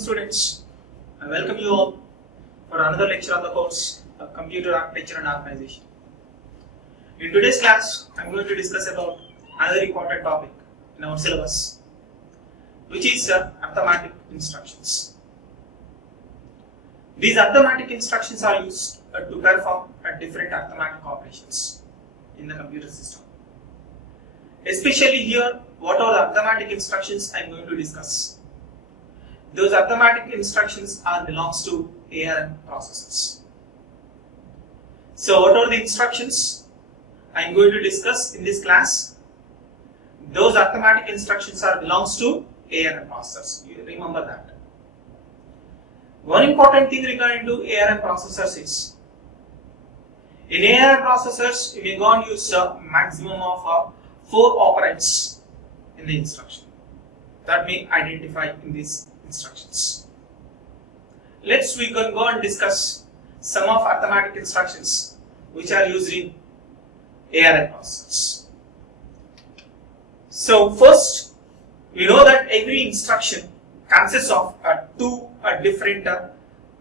students. I welcome you all for another lecture on the course of Computer Architecture and Organization. In today's class, I am going to discuss about another important topic in our syllabus, which is arithmetic instructions. These arithmetic instructions are used to perform different arithmetic operations in the computer system. Especially here, what are the arithmetic instructions I am going to discuss? Those arithmetic instructions belongs to ARM processors. So what are the instructions I am going to discuss in this class? Those arithmetic instructions belongs to ARM processors. You remember that. One important thing regarding to ARM processors is, in ARM processors we are going to use a maximum of 4 operands in the instruction that may identify in these instructions. We can go and discuss some of arithmetic instructions which are used in ARM processors. So first, we know that every instruction consists of two different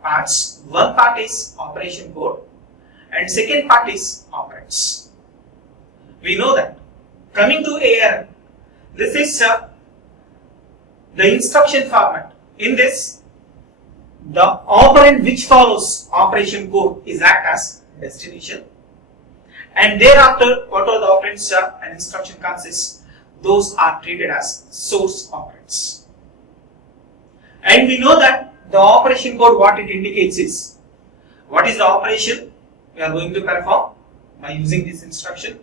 parts. One part is operation code and second part is operands. We know that. Coming to ARM, this is the instruction format. In this, the operand which follows operation code is act as destination, and thereafter what are the operands an instruction consists, those are treated as source operands. And we know that the operation code, what it indicates is, what is the operation we are going to perform by using this instruction,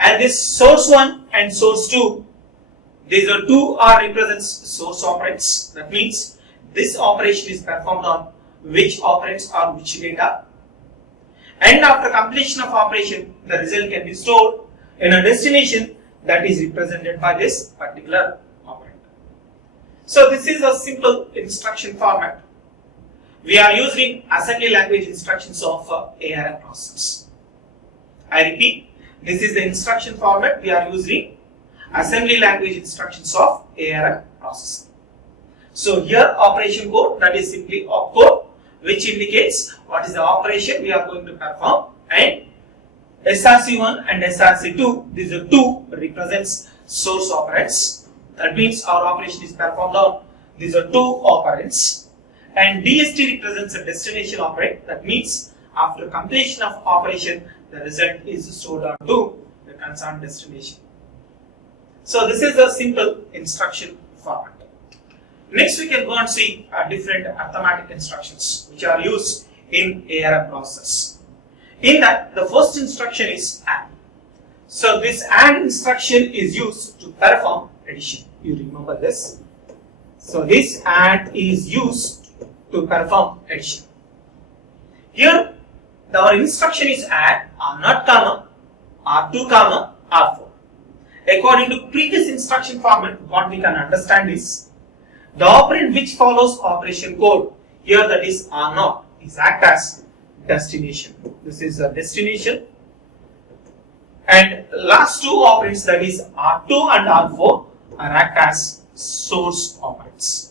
and this source 1 and source 2, these are two represents source operands. That means this operation is performed on which operands or which data, and after completion of operation the result can be stored in a destination that is represented by this particular operand. So this is a simple instruction format we are using assembly language instructions of ARM processors. I repeat, this is the instruction format we are using assembly language instructions of ARM processor. So here operation code, that is simply opcode, which indicates what is the operation we are going to perform, and SRC1 and SRC2, these are two represents source operands. That means our operation is performed on these are two operands, and DST represents a destination operand. That means after completion of operation the result is stored onto the concerned destination. So this is a simple instruction format. Next we can go and see different arithmetic instructions which are used in ARM processors. In that, the first instruction is AND. So this AND instruction is used to perform addition. You remember this. So this AND is used to perform addition. Here our instruction is add R0, R2, R4. According to previous instruction format, what we can understand is, the operand which follows operation code, here that is R0, is act as destination. This is a destination, and last two operands, that is R2 and R4, are act as source operands.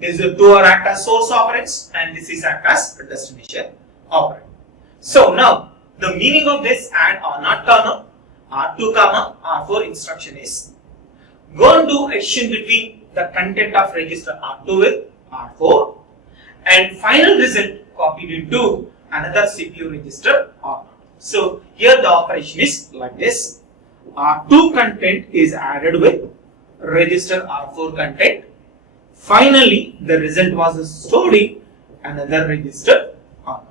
These two are act as source operands, and this is act as a destination operand. So now the meaning of this AND R0, R2, R4 instruction is, go and do addition between the content of register R2 with R4, and final result copied into another CPU register R0. So here the operation is like this. R2 content is added with register R4 content. Finally the result was stored in another register R0.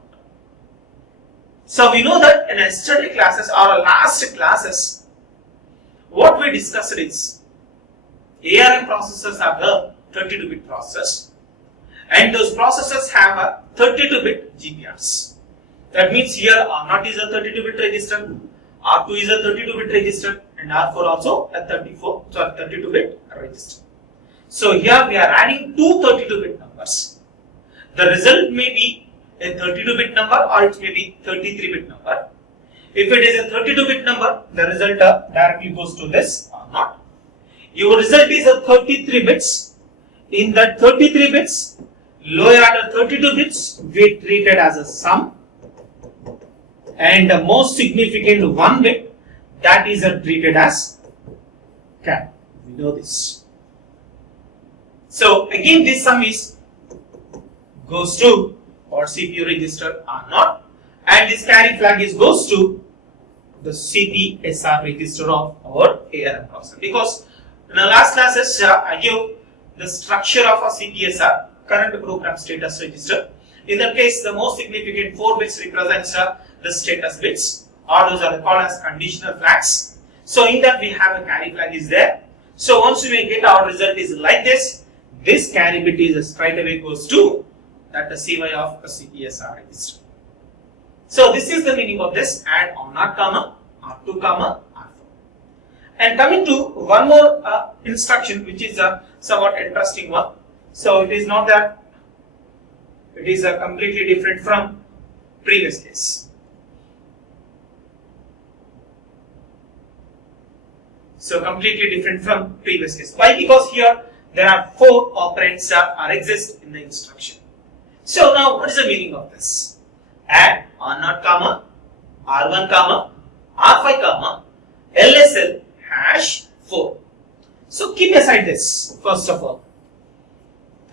So we know that in yesterday classes or last classes, what we discussed is, ARM processors have the 32-bit processors, and those processors have a 32-bit GPRs. That means here R0 is a 32-bit register, R2 is a 32-bit register, and R4 also a 32-bit register. So here we are adding two 32-bit numbers. The result may be a 32-bit number or it may be 33-bit number. If it is a 32-bit number, the result directly goes to this R0. Your result is a 33 bits. in that 33 bits, lower order 32 bits we treated as a sum, and the most significant 1 bit, that is treated as carry. We know this. So again this sum is goes to our CPU register R0, and this carry flag is goes to the CPSR register of our ARM processor. Because in the last classes I gave the structure of a CPSR, current program status register. In that case, the most significant 4 bits represents the status bits, or those are called as conditional flags. So in that we have a carry flag is there. So once we get our result is like this carry bit is straight away goes to that the CY of a CPSR register. So this is the meaning of this add R0, R2, R4. And coming to one more instruction, which is a somewhat interesting one. So it is not that it is completely different from previous case. So completely different from previous case. Why? Because here there are 4 operands are exist in the instruction. So now what is the meaning of this? Add R0, R1, R5, LSL hash 4. So keep aside this first of all.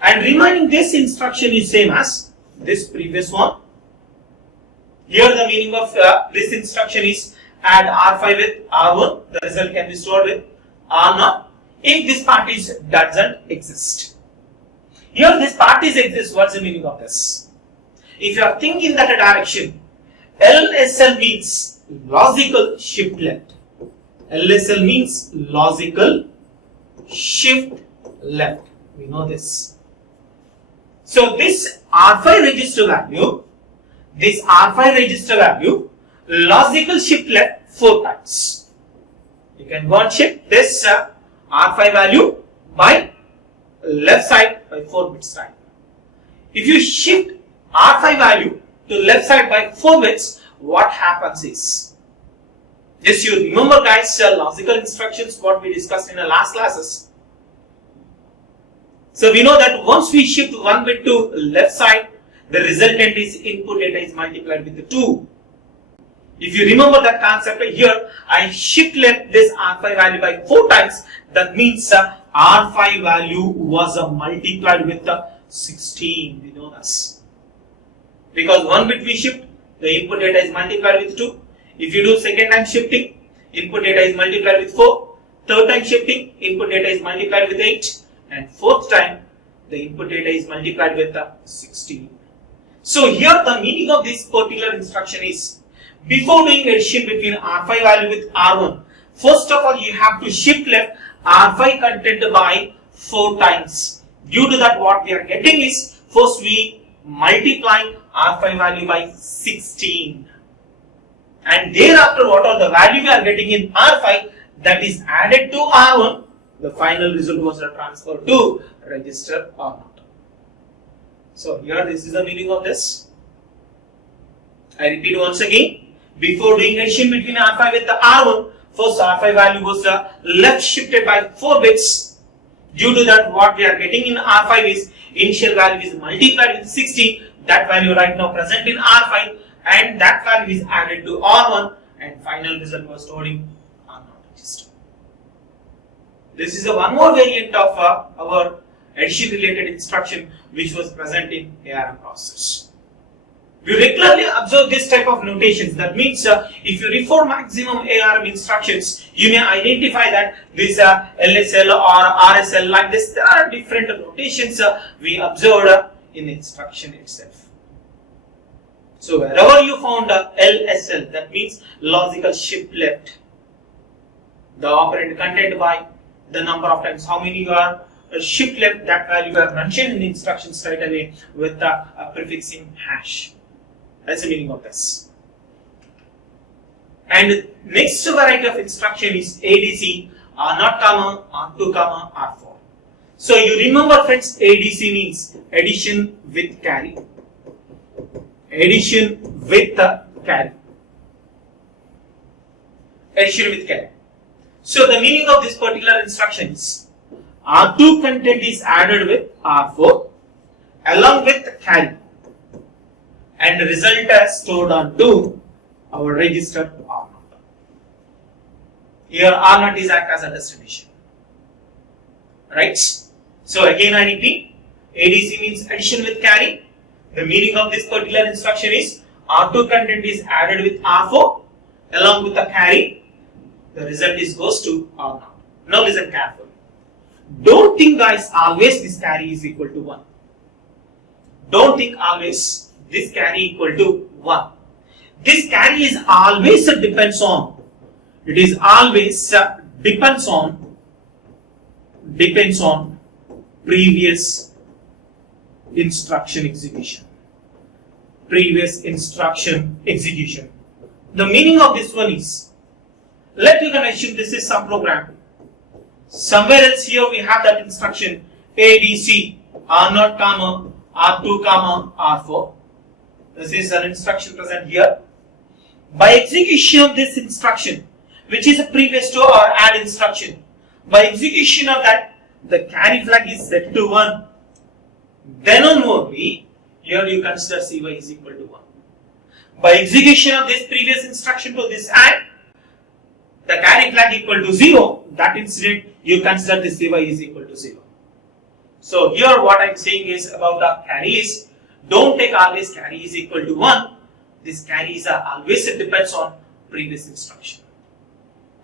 And remaining this instruction is same as this previous one. Here the meaning of this instruction is add R5 with R1. The result can be stored with R0 if this part doesn't exist. Here this part exists. What's the meaning of this? If you are thinking that direction, LSL means logical shift left. LSL means logical shift left. We know this. So this R5 register value, logical shift left 4 times. You can go and shift this R5 value by left side by 4 bits right. If you shift R5 value to left side by 4 bits, what happens is, just you remember guys, logical instructions what we discussed in the last classes. So we know that once we shift 1 bit to left side, the resultant is input data is multiplied with the 2. If you remember that concept here, I shift left this R5 value by 4 times. That means R5 value was multiplied with 16. We know this. Because 1 bit we shift, the input data is multiplied with 2. If you do second time shifting, input data is multiplied with 4. Third time shifting, input data is multiplied with 8. And fourth time, the input data is multiplied with 16. So here the meaning of this particular instruction is, before doing addition between R5 value with R1, first of all you have to shift left R5 content by 4 times. Due to that, what we are getting is, first we multiplying R5 value by 16. And thereafter, what are the value we are getting in R5, that is added to R1, the final result was transferred to register R0. So here this is the meaning of this. I repeat once again, before doing addition between R5 with the R1, first R5 value was left shifted by 4 bits. Due to that, what we are getting in R5 is initial value is multiplied with 16. That value right now present in R5, and that value is added to R1, and final result was stored in R0 register. This is one more variant of our addition related instruction which was present in ARM process. We regularly observe this type of notations. That means if you refer maximum ARM instructions, you may identify that this LSL or RSL like this. There are different notations we observed in the instruction itself. So wherever you found LSL, that means logical shift left, the operand content by the number of times how many you are shift left, that value you have mentioned in the instruction straight away with the prefixing hash. That's the meaning of this. And next variety of instruction is ADC, R0, R2, R4. So you remember friends, ADC means addition with carry. Addition with carry. Addition with carry. So the meaning of this particular instruction is R2 content is added with R4 along with the carry, and the result is stored onto our register R0. Here R0 is act as a destination. Right? So again I repeat, ADC means addition with carry. The meaning of this particular instruction is R2 content is added with R4 along with the carry. The result is goes to R0. Now listen carefully. Don't think guys always this carry is equal to 1. Don't think always this carry equal to 1. This carry is always depends on. It is always depends on previous instruction execution. Previous instruction execution. The meaning of this one is, let you can assume this is some program. Somewhere else here we have that instruction ADC R0, R2, R4. This is an instruction present here. By execution of this instruction, which is a previous to or add instruction, by execution of that, the carry flag is set to 1. Then only, here you consider CY is equal to 1. By execution of this previous instruction to this add, the carry flag equal to 0, that incident you consider this CY is equal to 0. So here what I am saying is about the carry is, don't take always carry is equal to 1. This carry is always depends on previous instruction.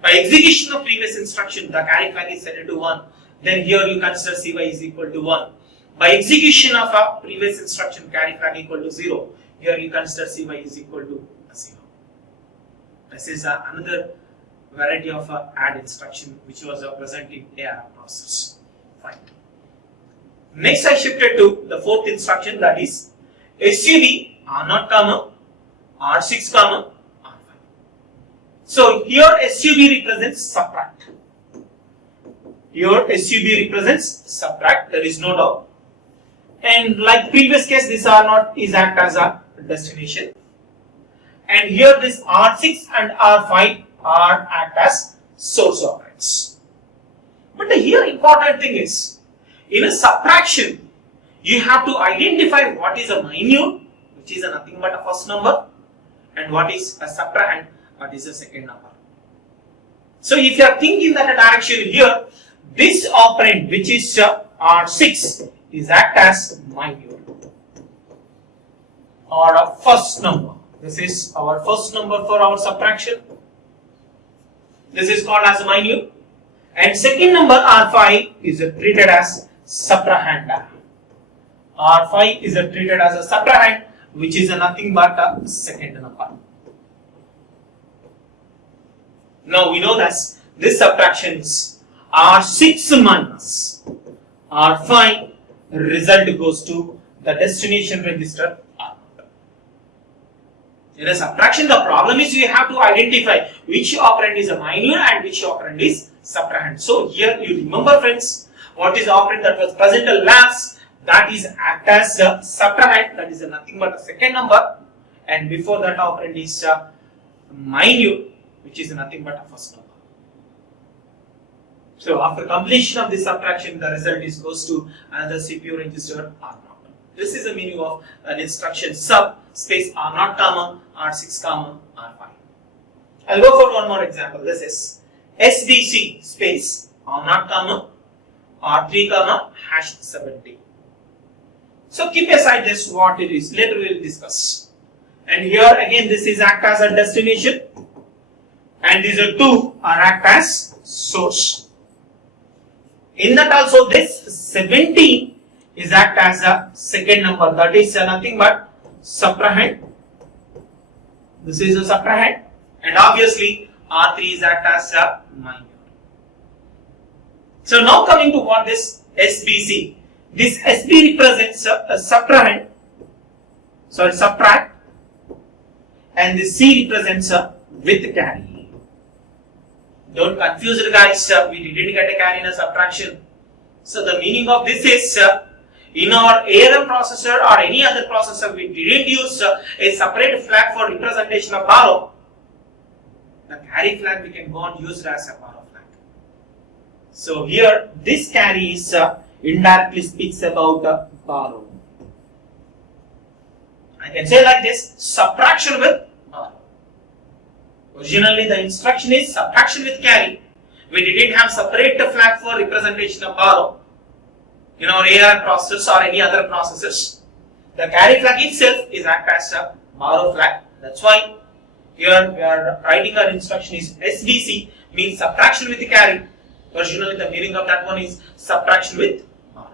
By execution of previous instruction, the carry flag is set to 1. Then here you consider CY is equal to 1. By execution of a previous instruction, carry flag equal to 0. Here you consider CY is equal to 0. This is another variety of add instruction which was present in ARM process. Fine. Next I shifted to the fourth instruction, that is SUB R0, R6, R5. So here SUB represents subtract. Here SUB represents subtract, there is no doubt. And like previous case, this R0 is act as a destination. And here this R6 and R5 are act as source operands. But the here important thing is, in a subtraction, you have to identify what is a minute, which is nothing but a first number, and what is a subtrahend, what is a second number. So if you are thinking that direction here, this operand which is R6 is act as minute or a first number. This is our first number for our subtraction. This is called as a minute. And second number R5 is treated as subtrahend. R5 is treated as a subtrahend, which is nothing but a second number. Now we know that this subtraction is R6 minus R5, result goes to the destination register R0. In a subtraction, the problem is you have to identify which operand is a minor and which operand is subtrahend. So here you remember friends, what is the operand that was present last, that is act as a subtrahend, that is nothing but a second number, and before that operand is minor, which is nothing but a first number. So after completion of this subtraction, the result is goes to another CPU register R0. This is the meaning of an instruction sub space R0, R6, R5. I'll go for one more example. This is SDC space R0, R3, hash 70. So keep aside this what it is. Later we will discuss. And here again this is act as a destination, and these are two are act as source. In that also this 17 is act as a second number, that is nothing but subtrahend. This is a subtrahend, and obviously R3 is act as a minor. So now coming to what this SBC. This SB represents a subtrahend, subtract, and this C represents a with carry. Don't confuse it guys, we didn't get a carry in a subtraction. So the meaning of this is, in our ARM processor or any other processor, we didn't use a separate flag for representation of borrow. The carry flag we can go and use it as a borrow flag. So here this carry is indirectly speaks about borrow. I can say like this, subtraction with borrow. Originally the instruction is subtraction with carry. We didn't have separate flag for representation of borrow in our ARM process or any other processes. The carry flag itself is act as a borrow flag. That's why here we are writing our instruction is SBC, means subtraction with the carry. Originally the meaning of that one is subtraction with borrow.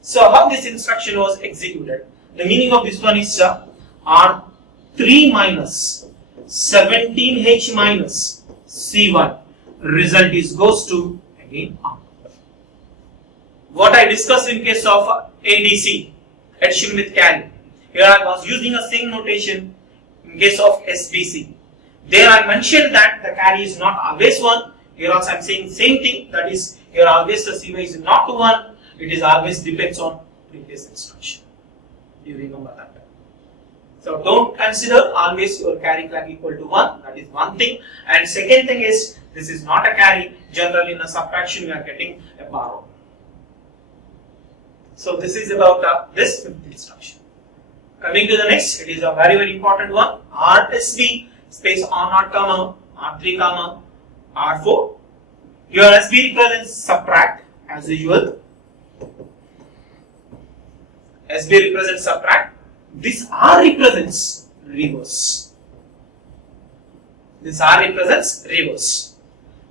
So how this instruction was executed? The meaning of this one is R3 minus 17H minus C1. Result is goes to again R. What I discussed in case of ADC, addition with carry. Here I was using a same notation in case of SBC. There I mentioned that the carry is not always 1. Here also I am saying same thing, that is here always the CY is not 1. It is always depends on previous instruction. You remember that. So don't consider always your carry flag equal to 1. That is one thing. And second thing is this is not a carry. Generally in a subtraction we are getting a borrow. So this is about this fifth instruction. Coming to the next, it is a very important one. RSB space R0 comma R3 comma R4. Your SB represents subtract as usual. SB represents subtract. This R represents reverse. This R represents reverse.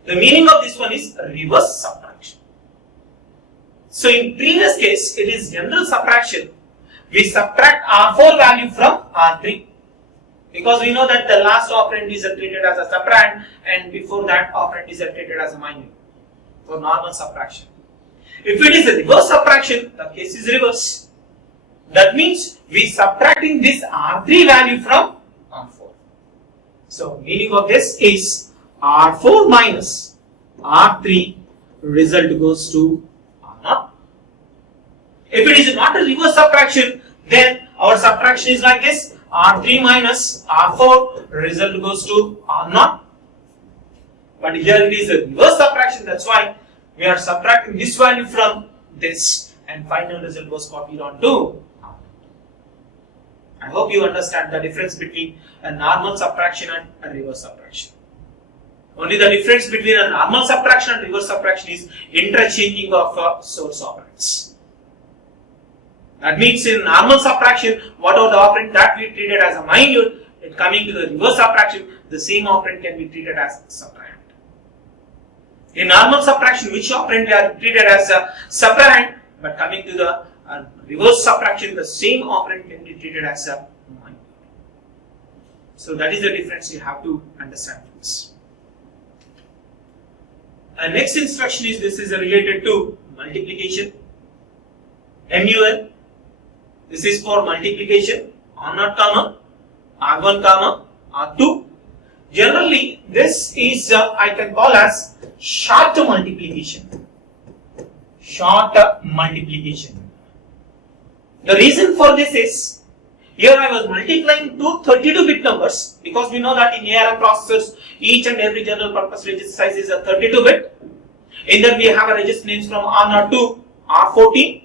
The meaning of this one is reverse subtraction. So in previous case, it is general subtraction. We subtract R4 value from R3 because we know that the last operand is treated as a subtrahend and before that operand is treated as a minor for normal subtraction. If it is a reverse subtraction, the case is reverse. That means we subtracting this R3 value from R4. So meaning of this is R4 minus R3, result goes to R0. If it is not a reverse subtraction, then our subtraction is like this, R3 minus R4, result goes to R0. But here it is a reverse subtraction, that's why we are subtracting this value from this and final result was copied on to R. I hope you understand the difference between a normal subtraction and a reverse subtraction. Only the difference between a normal subtraction and reverse subtraction is interchanging of source operands. That means in normal subtraction, whatever the operand that we treated as a minor, in coming to the reverse subtraction, the same operand can be treated as subtrahend. In normal subtraction, which operand we are treated as a subtrahend, but coming to the reverse subtraction, the same operand can be treated as a minor. So that is the difference you have to understand this. And next instruction is this is related to multiplication. MUL. This is for multiplication. R0 comma R1 comma R2. Generally, this is I can call as short multiplication. Short multiplication. The reason for this is here I was multiplying two 32-bit numbers because we know that in ARM processors each and every general purpose register size is a 32-bit. In that we have a register names from R0 to R14.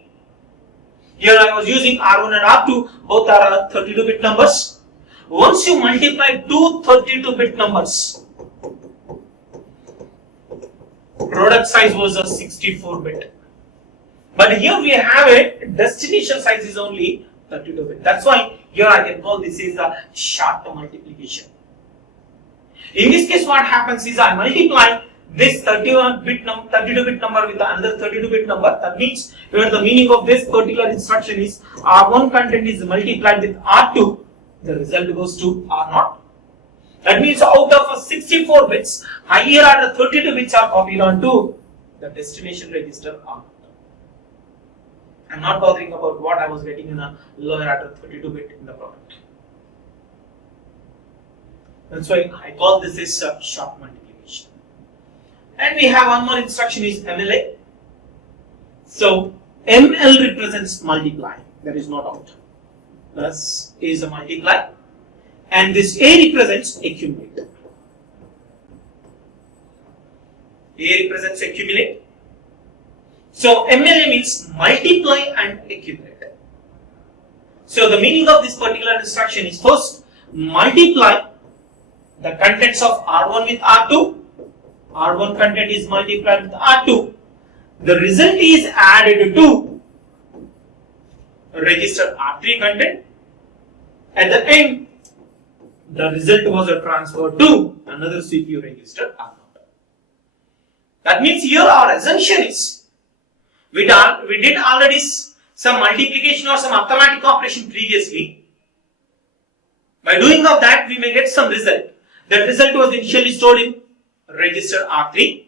Here I was using R1 and R2, both are 32-bit numbers. Once you multiply two 32-bit numbers, product size was a 64-bit. But here we have a destination size is only 32-bit. That's why here I can call this is a short multiplication. In this case, what happens is I multiply this 32-bit number with another 32-bit number. That means here the meaning of this particular instruction is R1 content is multiplied with R2. The result goes to R0. That means out of 64 bits, higher order 32 bits are copied onto the destination register R0. I am not bothering about what I was getting in a lower order 32-bit in the product. That's why I call this is short multiplication. And we have one more instruction is MLA. So ML represents multiply. There is no doubt. Plus is a multiply. And this A represents accumulate. A represents accumulate. So MLA means multiply and accumulate. So the meaning of this particular instruction is first multiply the contents of R1 with R2. R1 content is multiplied with R2. The result is added to register R3 content. At the end, the result was transferred to another CPU register R0. That means here our assumption is we did already some multiplication or some arithmetic operation previously. By doing of that, we may get some result. That result was initially stored in register R3.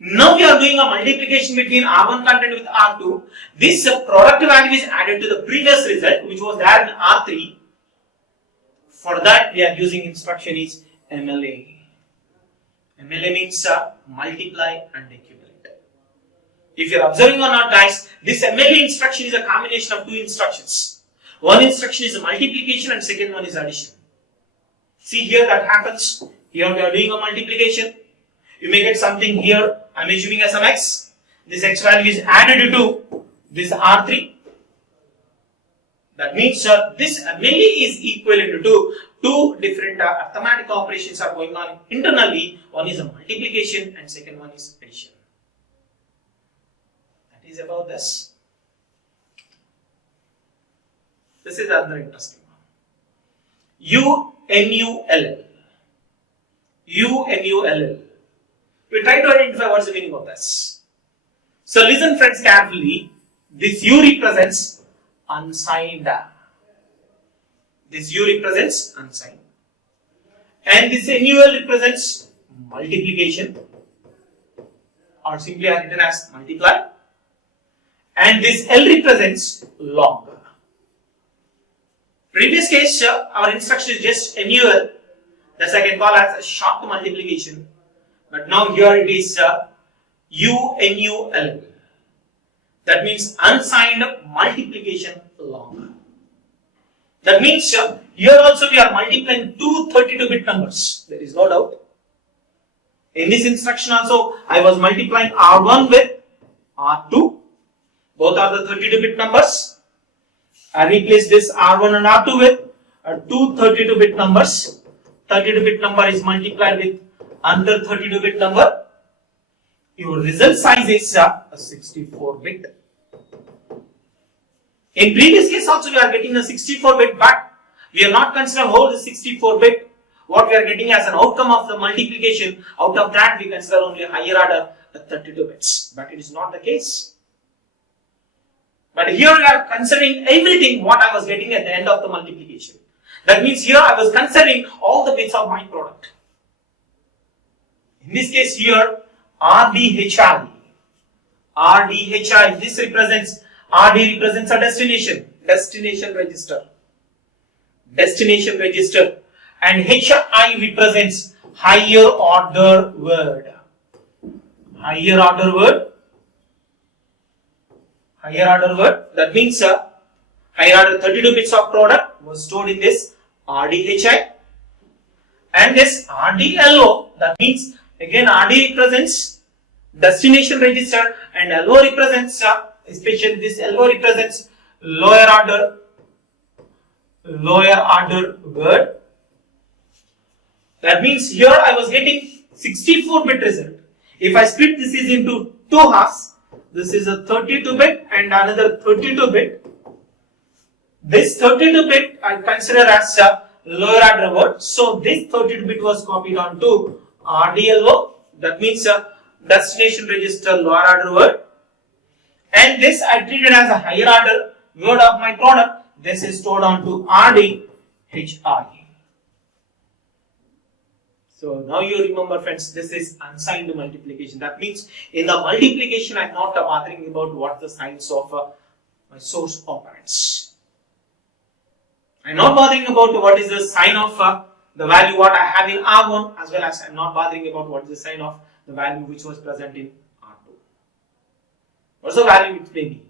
Now we are doing a multiplication between R1 content with R2. This product value is added to the previous result, which was there in R3. For that, we are using instruction is MLA. MLA means multiply and accumulate. If you are observing or not, guys, this MLA instruction is a combination of two instructions. One instruction is multiplication and second one is addition. See here that happens. Here we are doing a multiplication. You may get something here. I am assuming as some x. This x value is added to this R3. That means this MLA is equivalent to two different arithmetic operations are going on internally. One is a multiplication and second one is addition. That is about this. This is another interesting one. UNULL. UNULL. We try to identify what's the meaning of this. So listen friends carefully. This U represents unsigned. This U represents unsigned. And this NUL represents multiplication or simply written as multiply. And this L represents log. Previous case, our instruction is just NUL. That I can call as a short multiplication. But now here it is UNUL. That means unsigned multiplication log. That means here also we are multiplying two 32-bit numbers. There is no doubt. In this instruction also, I was multiplying R1 with R2. Both are the 32-bit numbers. I replace this R1 and R2 with two 32-bit numbers. 32-bit number is multiplied with another 32-bit number. Your result size is a 64-bit. In previous case also we are getting a 64-bit, but we are not considering whole the 64-bit. What we are getting as an outcome of the multiplication, out of that we consider only higher order, the 32 bits. But it is not the case. But here we are considering everything what I was getting at the end of the multiplication. That means here I was considering all the bits of my product. In this case here, RDHI. RDHI, this represents, RD represents a destination register. Destination register. And HI represents higher order word. Higher order word. Higher order word. That means higher order 32 bits of product was stored in this RDHI. And this RDLO, that means again RD represents destination register and LO represents, especially this LO represents lower order word. That means here I was getting 64-bit result. If I split this is into two halves, this is a 32-bit and another 32-bit. This 32-bit I consider as a lower order word. So this 32-bit was copied onto RDLO. That means destination register lower order word. And this I treated as a higher order word of my product. This is stored onto RDHI. So now you remember friends, this is unsigned multiplication. That means in the multiplication I am not bothering about what the signs of my source operands. I am not bothering about what is the sign of the value what I have in R1, as well as I am not bothering about what is the sign of the value which was present in R2. What's the value it may be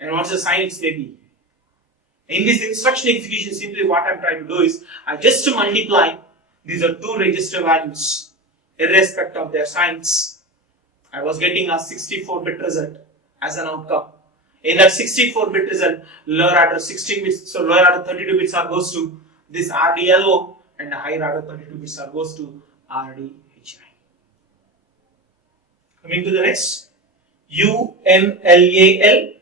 and what's the sign it may be. In this instruction execution, simply what I am trying to do is I just multiply. These are two register values irrespective of their signs, I was getting a 64-bit result as an outcome. In that 64-bit result, lower order 16 bits, so lower order 32 bits are goes to this RDLO, and the higher order 32 bits are goes to RDHI. Coming to the next, UMLAL.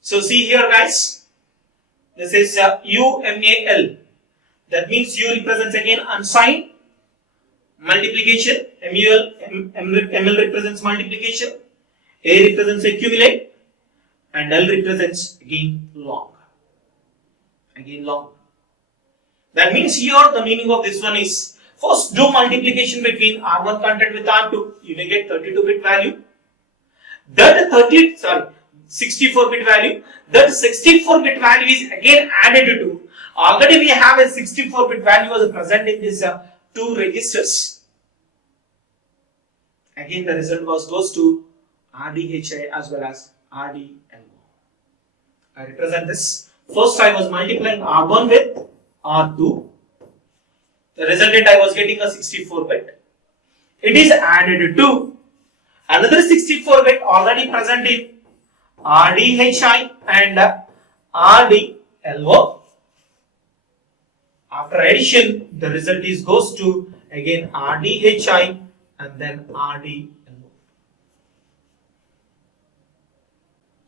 So see here, guys, this is UMAL. That means U represents again unsigned multiplication, ML represents multiplication, A represents accumulate, and L represents again long. Again long. That means here the meaning of this one is, first do multiplication between R1 content with R2, you may get 32-bit value. That 64-bit value, that 64-bit value is again added to. Already we have a 64-bit value was present in these two registers. Again the result goes to RDHI as well as RDLO. I represent this. First I was multiplying R1 with R2. The resultant I was getting a 64-bit. It is added to another 64-bit already present in RDHI and RDLO. After addition, the result goes to again RDHI and then RDLO.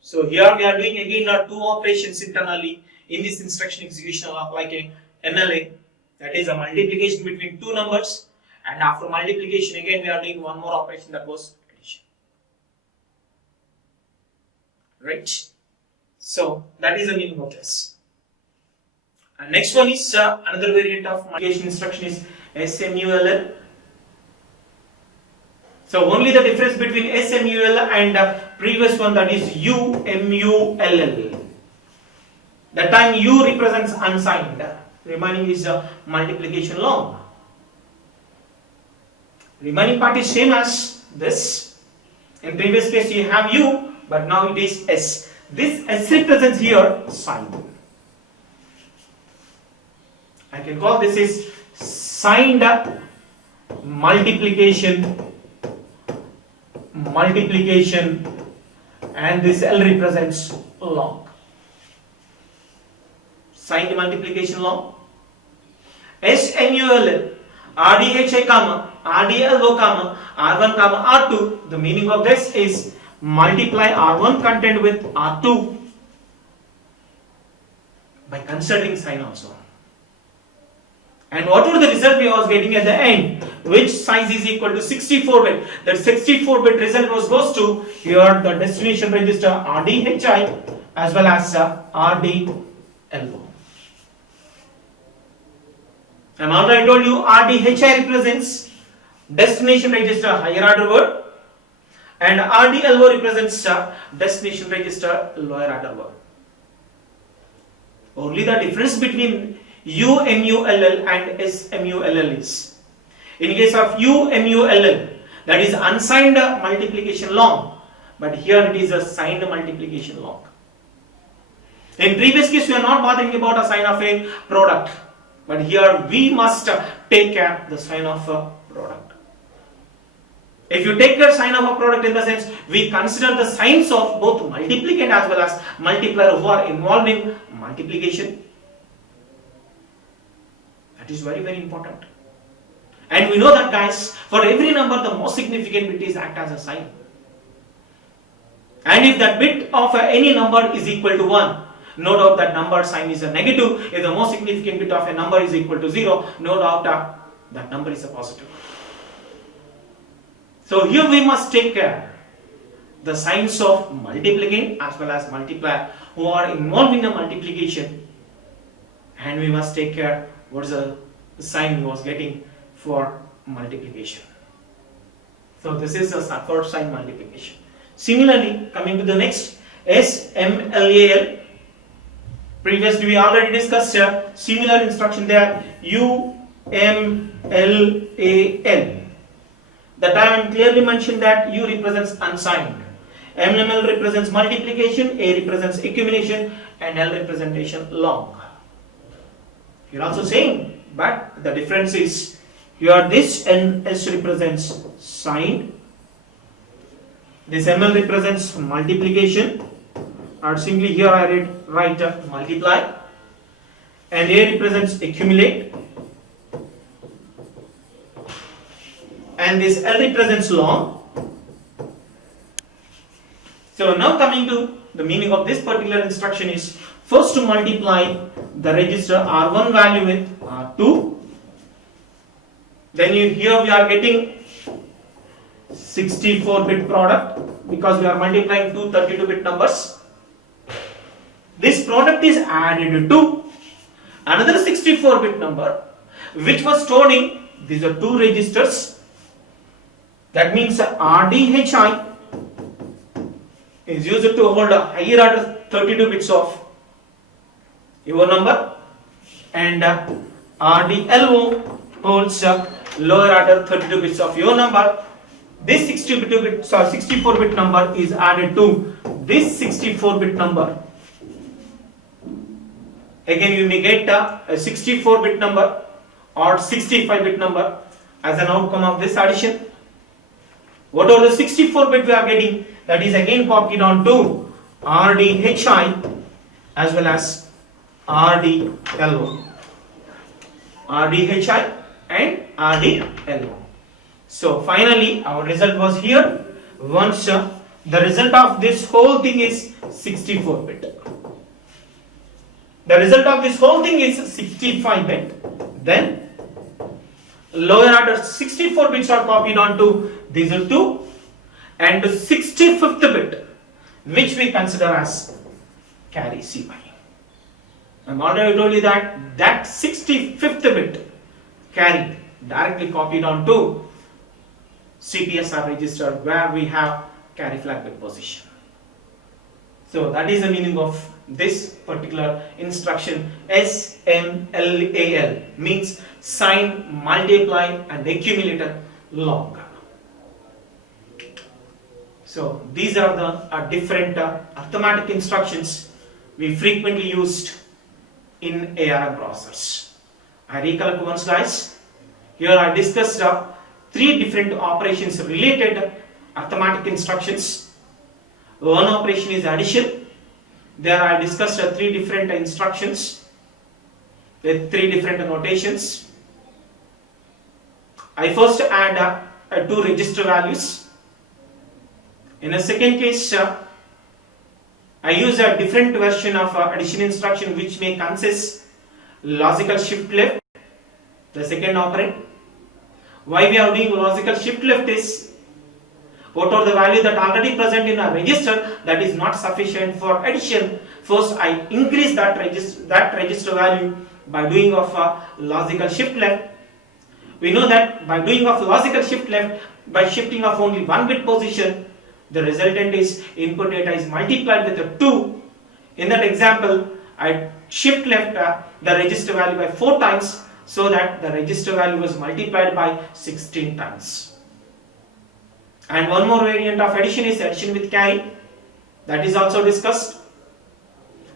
So here we are doing again two operations internally in this instruction execution of like a MLA, that is a multiplication between two numbers, and after multiplication again we are doing one more operation, that was addition. Right? So that is the meaning of this. And next one is another variant of multiplication instruction is SMULL. So only the difference between SMUL and previous one, that is UMULL. That time U represents unsigned, remaining is multiplication long. Remaining part is same as this. In previous case you have U, but now it is S. This S represents here signed. I can call this is signed multiplication, and this L represents long. Signed multiplication long. SMUL, RDHI comma, RDLO comma, R1 comma, R2. The meaning of this is multiply R1 content with R2 by considering sign also. And what would the result we was getting at the end? Which size is equal to 64-bit? That 64-bit result goes to here the destination register RDHI as well as RDLO. And already I told you RDHI represents destination register higher order word, and RDLO represents destination register lower order word. Only the difference between UMULL and SMULL is, in case of UMULL, that is unsigned multiplication long, but here it is a signed multiplication long. In previous case we are not bothering about a sign of a product, but here we must take care of the sign of a product. If you take care sign of a product, in the sense we consider the signs of both multiplicand as well as multiplier who are involved in multiplication. That is very, very important. And we know that, guys, for every number the most significant bit is act as a sign. And if that bit of any number is equal to 1, no doubt that number sign is a negative. If the most significant bit of a number is equal to 0, no doubt that number is a positive. So here we must take care the signs of multiplicand as well as multiplier who are involved in the multiplication, and we must take care what is the sign we was getting for multiplication. So this is the third sign multiplication. Similarly, coming to the next, SMLAL. Previously we already discussed similar instruction there, UMLAL. The time clearly mentioned that U represents unsigned, ML represents multiplication, A represents accumulation, and L representation long. You're also saying, but the difference is Here this NS represents sign, this ML represents multiplication, or simply here I write multiply, and A represents accumulate, and this L represents long. So now coming to the meaning of this particular instruction is first to multiply the register R1 value with R2. Then here we are getting 64-bit product because we are multiplying two 32-bit numbers. This product is added to another 64-bit number which was stored in these are two registers. That means RDHI is used to hold a higher order 32 bits of your number, and RDLO holds a lower order 32 bits of your number. This 64-bit number is added to this 64-bit number. Again, you may get a 64-bit number or 65-bit number as an outcome of this addition. Whatever the 64-bit we are getting, that is again copied on to RDHI as well as RDLO. RDHI and RDLO. So finally our result was here. Once the result of this whole thing is 64-bit. The result of this whole thing is 65-bit. Then lower order 64 bits are copied onto these are two, and the 65th bit which we consider as carry CY. I'm already told you that 65th bit carry directly copied onto CPSR register where we have carry flag bit position. So that is the meaning of this particular instruction. SMLAL means sign, multiply and accumulator long. So these are the different arithmetic instructions we frequently used in ARM processors. I recollect once, guys. Here I discussed three different operations related arithmetic instructions. One operation is addition. There I discussed three different instructions with three different notations. I first add two register values. In a second case, I use a different version of addition instruction which may consist logical shift left, the second operand. Why we are doing logical shift left is whatever the value that already present in a register that is not sufficient for addition. First I increase that register value by doing of logical shift left. We know that by doing of logical shift left, by shifting of only one bit position, the resultant is input data is multiplied with a 2. In that example, I shift left the register value by 4 times so that the register value was multiplied by 16 times. And one more variant of addition is addition with carry. That is also discussed.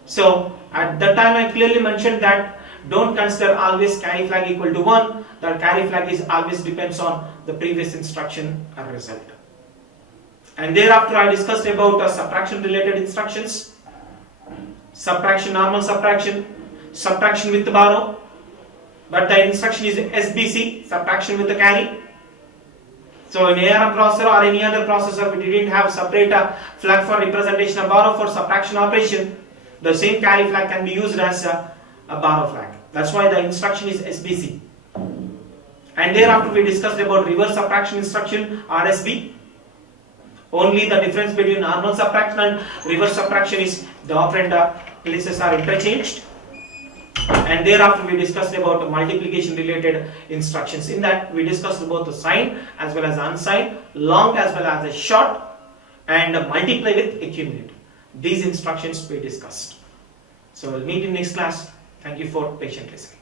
So at that time I clearly mentioned that don't consider always carry flag equal to 1. The carry flag is always depends on the previous instruction or result. And thereafter I discussed about subtraction related instructions. Subtraction, normal subtraction, subtraction with the borrow. But the instruction is SBC, subtraction with the carry. So in ARM processor or any other processor, we didn't have separate flag for representation of borrow for subtraction operation. The same carry flag can be used as a borrow flag. That's why the instruction is SBC. And thereafter we discussed about reverse subtraction instruction, RSB. Only the difference between normal subtraction and reverse subtraction is the operand places are interchanged. And thereafter we discussed about multiplication related instructions. In that we discussed both the sign as well as unsigned, long as well as a short, and multiply with accumulate. These instructions we discussed. So we'll meet in next class. Thank you for patient listening.